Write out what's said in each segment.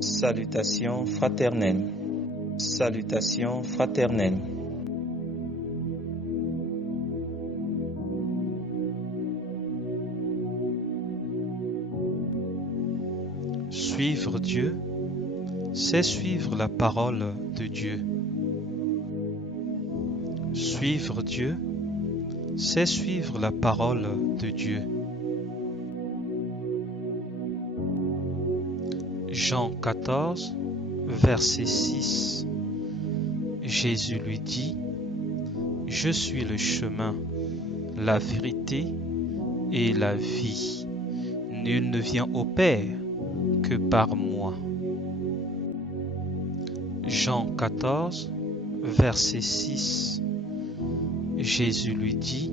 Salutations fraternelles. Salutations fraternelles. Suivre Dieu, c'est suivre la parole de Dieu. Suivre Dieu, c'est suivre la parole de Dieu. Jean 14, verset 6. Jésus lui dit: Je suis le chemin, la vérité et la vie. Nul ne vient au Père que par moi. Jean 14, verset 6. Jésus lui dit: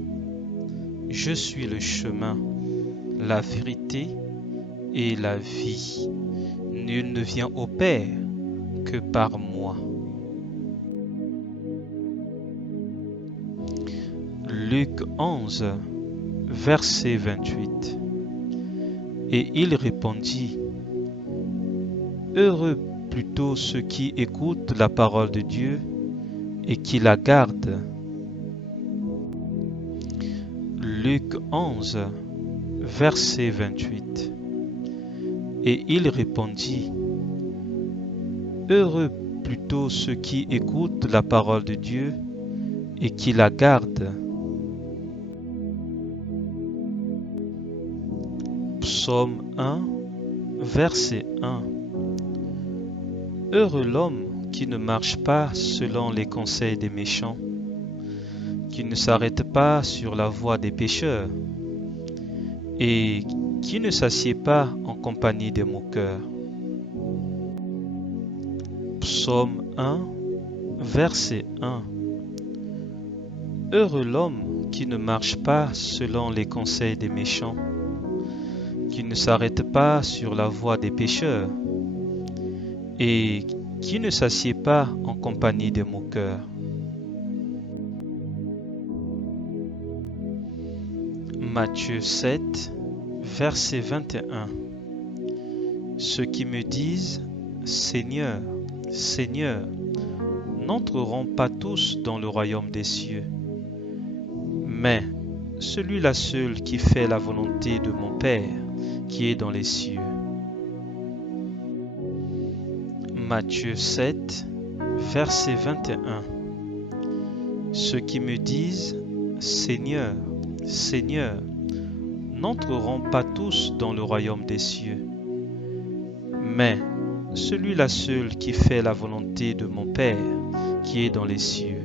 Je suis le chemin, la vérité et la vie. Nul ne vient au Père que par moi. Luc 11, verset 28. Et il répondit: Heureux plutôt ceux qui écoutent la parole de Dieu et qui la gardent. Luc 11, verset 28. Et il répondit: Heureux plutôt ceux qui écoutent la parole de Dieu et qui la gardent. Psaume 1, verset 1. Heureux l'homme qui ne marche pas selon les conseils des méchants, qui ne s'arrête pas sur la voie des pécheurs, et qui ne s'assied pas en compagnie des moqueurs. Psaume 1, verset 1. Heureux l'homme qui ne marche pas selon les conseils des méchants, qui ne s'arrête pas sur la voie des pécheurs, et qui ne s'assied pas en compagnie des moqueurs. Matthieu 7, verset 21. Ceux qui me disent: Seigneur, Seigneur, n'entreront pas tous dans le royaume des cieux, mais celui-là seul qui fait la volonté de mon Père qui est dans les cieux. Matthieu 7, verset 21. Ceux qui me disent: Seigneur, Seigneur, n'entreront pas tous dans le royaume des cieux, mais celui-là seul qui fait la volonté de mon Père qui est dans les cieux.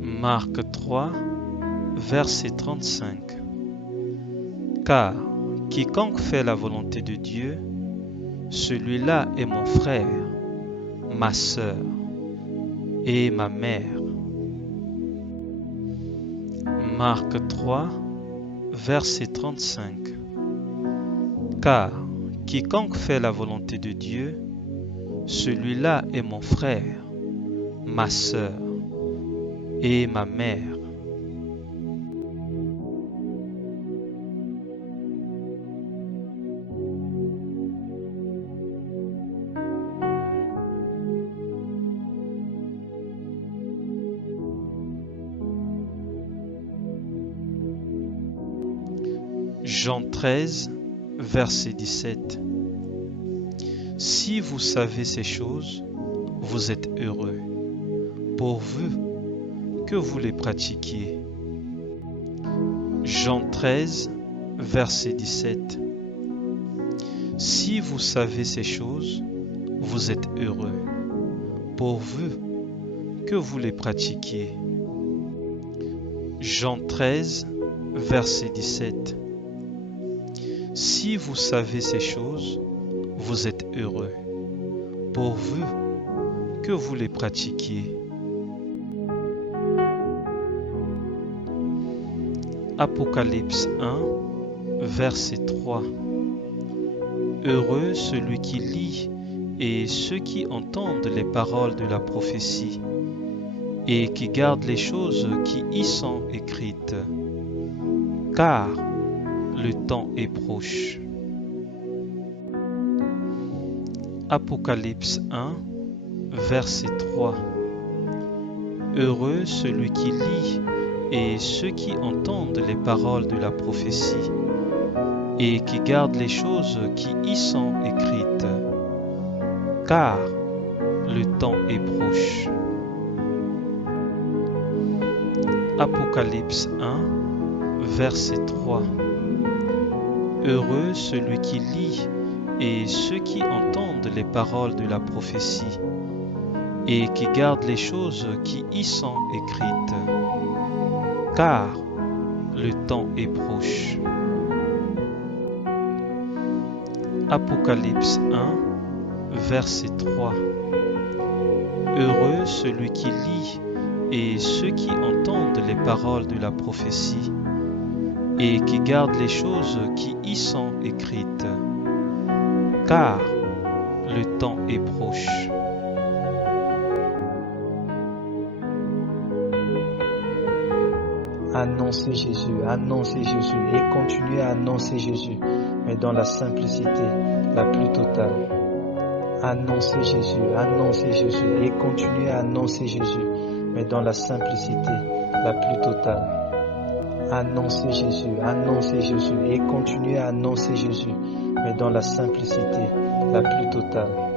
Marc 3, verset 35. Car quiconque fait la volonté de Dieu, celui-là est mon frère, ma sœur et ma mère. Marc 3, verset 35. Car quiconque fait la volonté de Dieu, celui-là est mon frère, ma sœur et ma mère. Jean 13, verset 17. Si vous savez ces choses, vous êtes heureux, pourvu que vous les pratiquiez. Jean 13, verset 17. Si vous savez ces choses, vous êtes heureux, pourvu que vous les pratiquiez. Jean 13, verset 17. Si vous savez ces choses, vous êtes heureux, pourvu que vous les pratiquiez. Apocalypse 1, verset 3. Heureux celui qui lit et ceux qui entendent les paroles de la prophétie et qui gardent les choses qui y sont écrites. Car le temps est proche. Apocalypse 1, verset 3. Heureux celui qui lit et ceux qui entendent les paroles de la prophétie et qui gardent les choses qui y sont écrites, car le temps est proche. Apocalypse 1, verset 3. Heureux celui qui lit et ceux qui entendent les paroles de la prophétie et qui gardent les choses qui y sont écrites, car le temps est proche. Apocalypse 1, verset 3. Heureux celui qui lit et ceux qui entendent les paroles de la prophétie et qui gardent les choses qui y sont écrites, car le temps est proche. Annoncez Jésus et continuez à annoncer Jésus, mais dans la simplicité la plus totale. Annoncez Jésus et continuez à annoncer Jésus, mais dans la simplicité la plus totale. Annoncez Jésus et continuez à annoncer Jésus, mais dans la simplicité la plus totale.